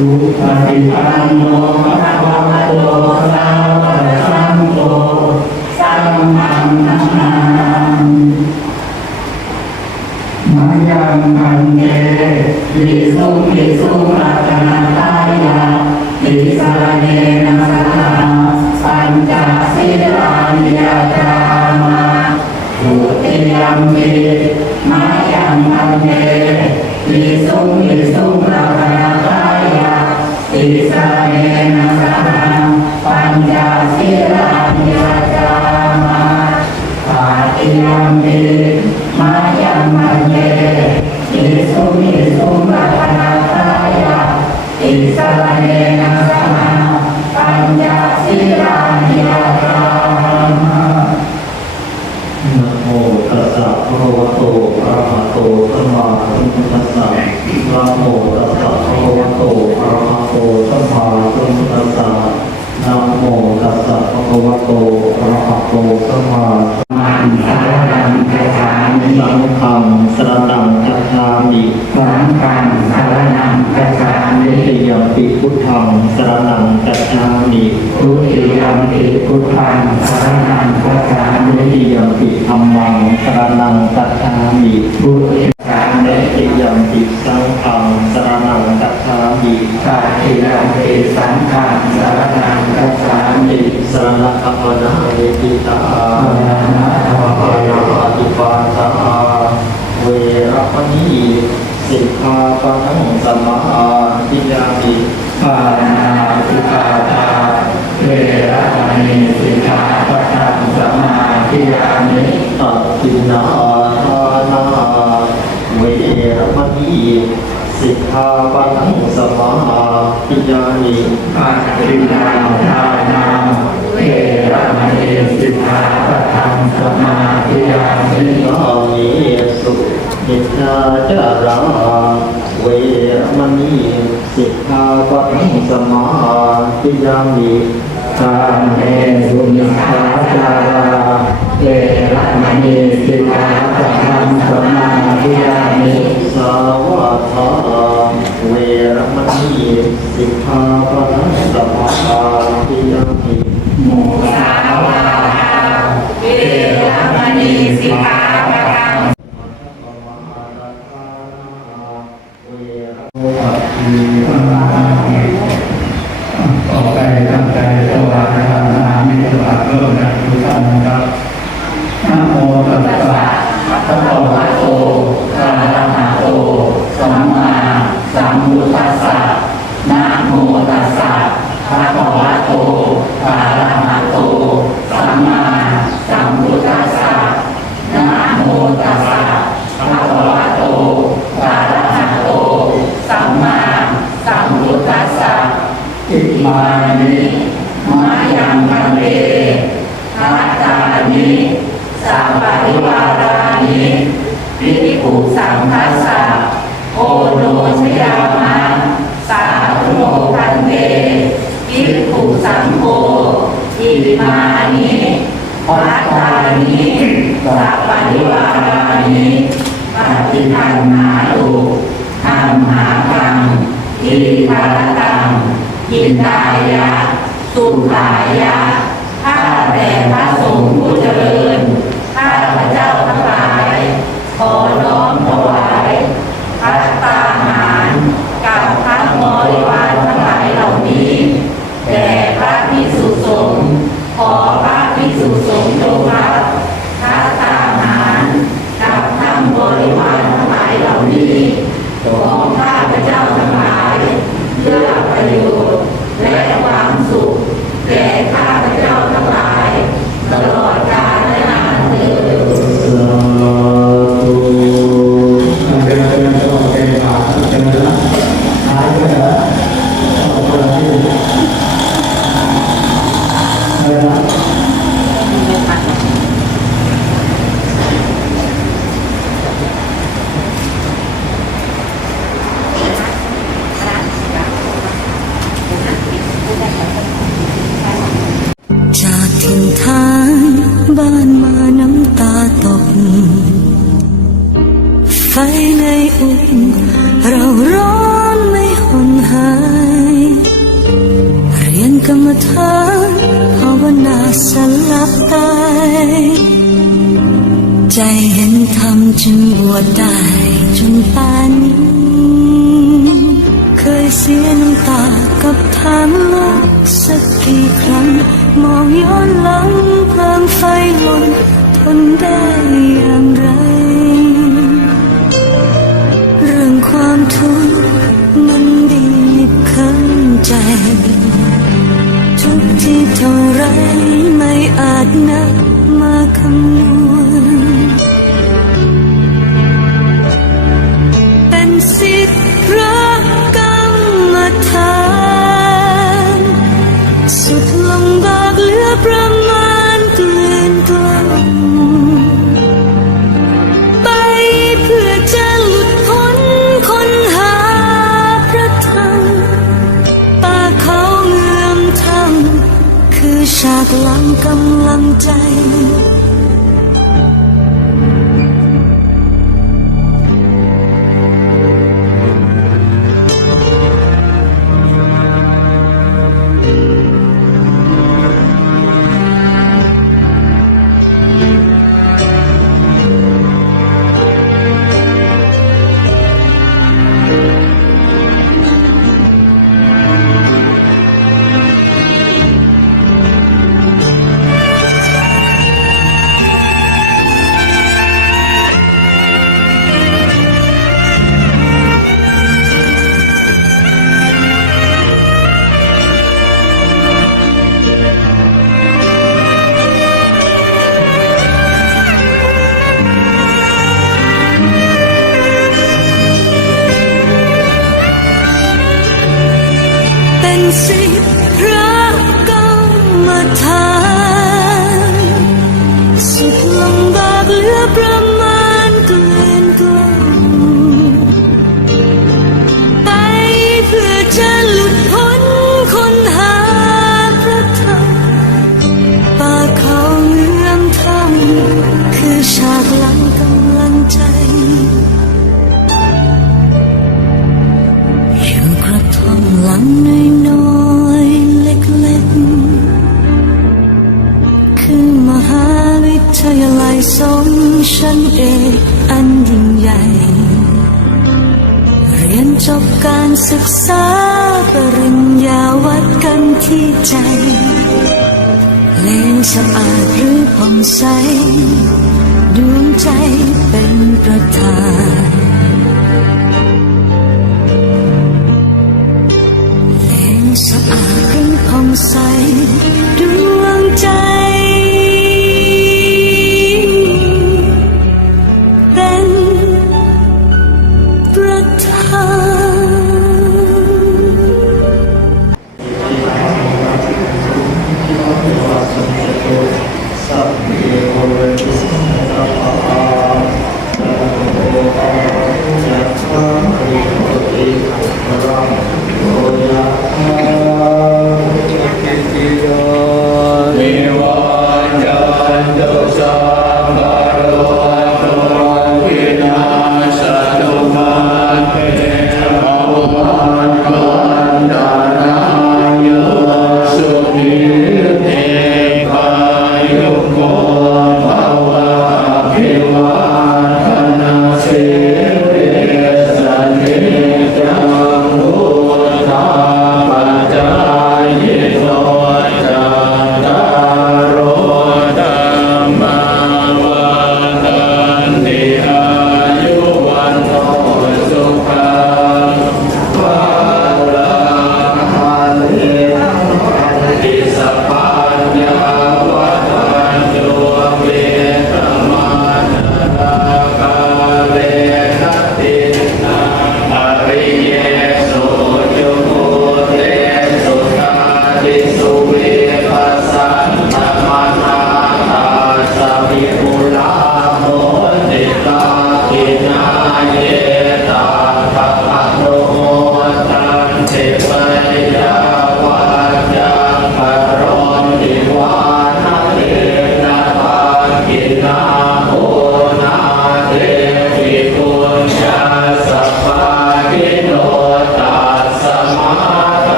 ปฏิปันโนภะคะวะโตสาวกสังโฆสังฆังนามิมายังพันเตวิสุงวิสุงรัตนาทายาติสรเนนะสหาปัญจศีลานิยตามาทุติยัมปิมายังพันเตวิสุงวิสุ สัมพุทธัสสะนะโมตัสสะภะคะวะโตอะระหะโตสัมมาสัมพุทธัสสะนะโมตัสสะภะคะวะโตอะระหะโตสัมมาสัมมันสารนังกจามิสังฆังสรณังคัจฉามิสังฆังสรนังกจามิติยมปิพุทธังสรณังคัจฉามิทุติยมปิพุทธังสรนังกจามิติยมปิธัมมังสรณังคัจฉามิ สิกขาปะทังสมาธิยามิปาตินาทานาเวระมณีสิกขาปะทังสมาธิยามินามิสุนิจจาจาราเวรมณีสิกขาปะทังสมาธิยามิตามเมสุนิขาจาราเวระมณี สิกขาปะ นิสัพปริวารานิวิภูสังคัสสะโอโนชยามะสาธุโมพันเตวิภูสังโฆอิมานิวัตตานิสัพปริวารานิปฏิคันหาตุธรรมหากังทีคารตังยินดายะสุขายะ ถิ่นานบ้านมาน้ำตาตก ไฟในอุ่นเราร้อนไม่หนหาย เรียนกรรมฐานภาวนาสลับตายใจเห็นธรรมจึงบวชได้จนป่านนี้เคยเสียน้ำตากับทางโลกสักกี่ครั้ง มองย้อนหลังเพลิงไฟลนทนได้อย่างไร เรื่องความทุกข์มันดีบคั้นใจ ทุกที่เท่าไรไม่อาจนับมาคำนวณ บการศึกษาปริญญาวัดกันที่ใจเลนสะอาดหรือผ่องใสดวงใจเป็นประธานเลนสะอาดหรือผ่องใสดวงใจ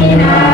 Amen.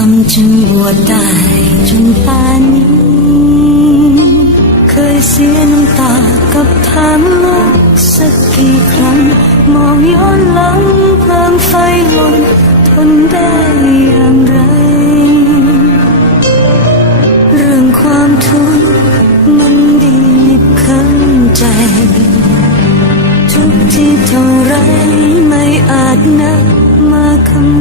ห็นธรรมจึงบวชได้จนป่านนี้ เคยเสียน้ำตากับทางโลกสักกี่ครั้ง มองย้อนหลังเพลิงไฟลนทนได้อย่างไร เรื่องความทุกข์มันบีบคั้นใจ ทุกที่เท่าไรไม่อาจนับมาคำ